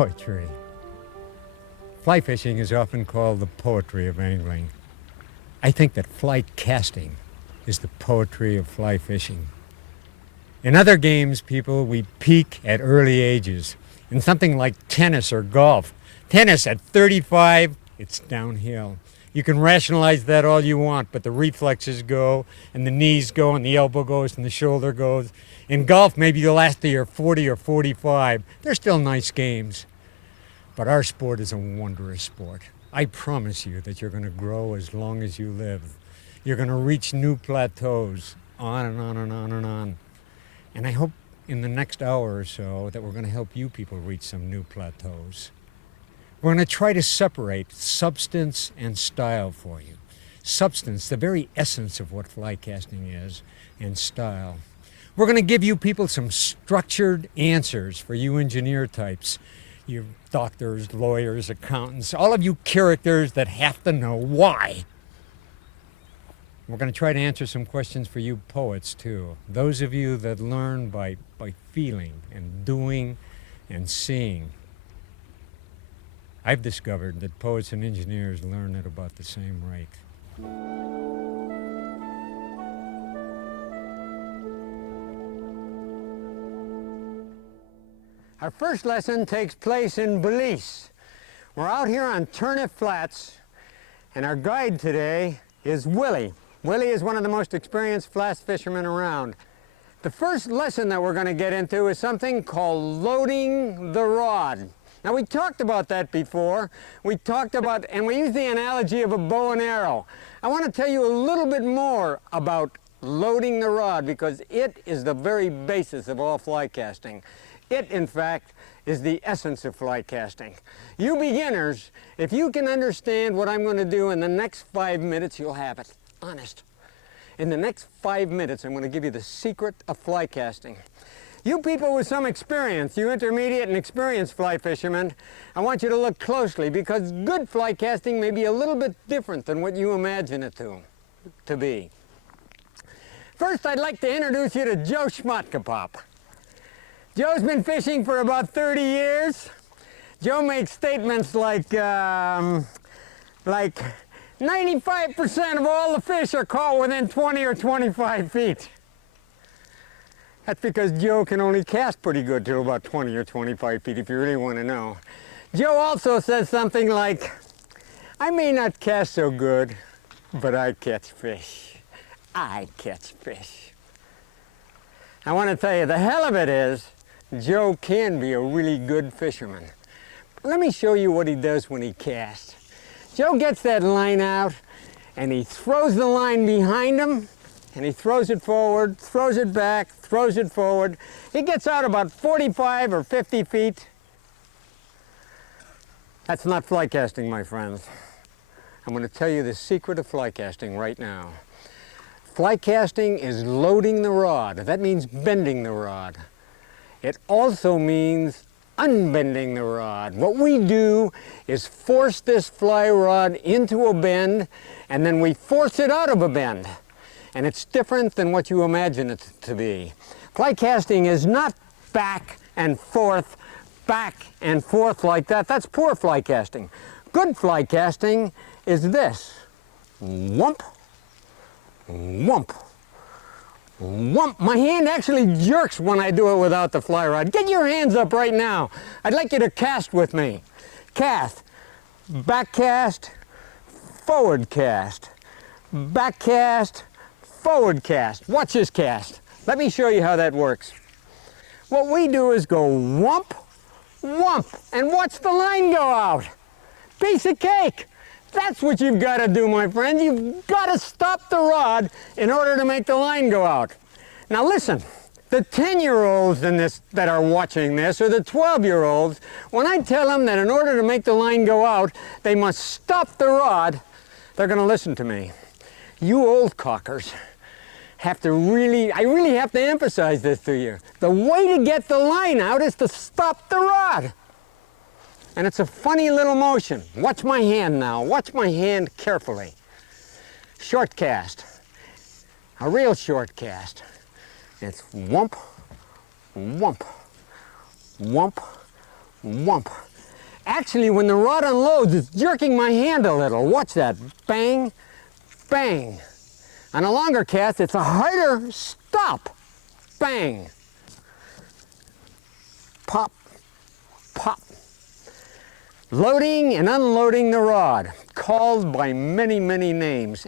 poetry. Fly fishing is often called the poetry of angling. I think that fly casting is the poetry of fly fishing. In other games, people, we peak at early ages. In something like tennis or golf. Tennis at 35, it's downhill. You can rationalize that all you want, but the reflexes go, and the knees go, and the elbow goes, and the shoulder goes. In golf, maybe you'll last till you're 40 or 45. They're still nice games. But our sport is a wondrous sport. I promise you that you're going to grow as long as you live. You're going to reach new plateaus, on and on and on and on. And I hope in the next hour or so that we're going to help you people reach some new plateaus. We're going to try to separate substance and style for you. Substance, the very essence of what fly casting is, and style. We're going to give you people some structured answers for you engineer types, you doctors, lawyers, accountants, all of you characters that have to know why. We're going to try to answer some questions for you poets too. Those of you that learn by feeling and doing and seeing. I've discovered that poets and engineers learn at about the same rate. Our first lesson takes place in Belize. We're out here on Turnip Flats, and our guide today is Willie. Willie is one of the most experienced flat fishermen around. The first lesson that we're going to get into is something called loading the rod. Now, we talked about that before. We talked about, and we used the analogy of a bow and arrow. I want to tell you a little bit more about loading the rod because it is the very basis of all fly casting. It, in fact, is the essence of fly casting. You beginners, if you can understand what I'm going to do in the next 5 minutes, you'll have it. Honest. In the next 5 minutes, I'm going to give you the secret of fly casting. You people with some experience, you intermediate and experienced fly fishermen, I want you to look closely because good fly casting may be a little bit different than what you imagine it to be. First, I'd like to introduce you to Joe Schmatkapop. Joe's been fishing for about 30 years. Joe makes statements like 95% of all the fish are caught within 20 or 25 feet. That's because Joe can only cast pretty good to about 20 or 25 feet if you really want to know. Joe also says something like, I may not cast so good, but I catch fish. I catch fish. I want to tell you, the hell of it is, Joe can be a really good fisherman. Let me show you what he does when he casts. Joe gets that line out and he throws the line behind him and he throws it forward, throws it back, throws it forward. He gets out about 45 or 50 feet. That's not fly casting, my friends. I'm going to tell you the secret of fly casting right now. Fly casting is loading the rod. That means bending the rod. It also means unbending the rod. What we do is force this fly rod into a bend, and then we force it out of a bend. And it's different than what you imagine it to be. Fly casting is not back and forth like that. That's poor fly casting. Good fly casting is this. Whump, whump, whump. My hand actually jerks when I do it without the fly rod. Get your hands up right now. I'd like you to cast with me. Cast, back cast, forward cast, back cast, forward cast. Watch this cast. Let me show you how that works. What we do is go whump, whump, and watch the line go out. Piece of cake. That's what you've got to do, my friend. You've got to stop the rod in order to make the line go out. Now listen, the 10-year-olds in this that are watching this, or the 12-year-olds, when I tell them that in order to make the line go out, they must stop the rod, they're going to listen to me. You old cockers I really have to emphasize this to you. The way to get the line out is to stop the rod. And it's a funny little motion. Watch my hand now. Watch my hand carefully. Short cast. A real short cast. It's whump, whump, whump, whump. Actually, when the rod unloads, it's jerking my hand a little. Watch that. Bang, bang. On a longer cast, it's a harder stop. Bang. Pop, pop. Loading and unloading the rod, called by many, many names.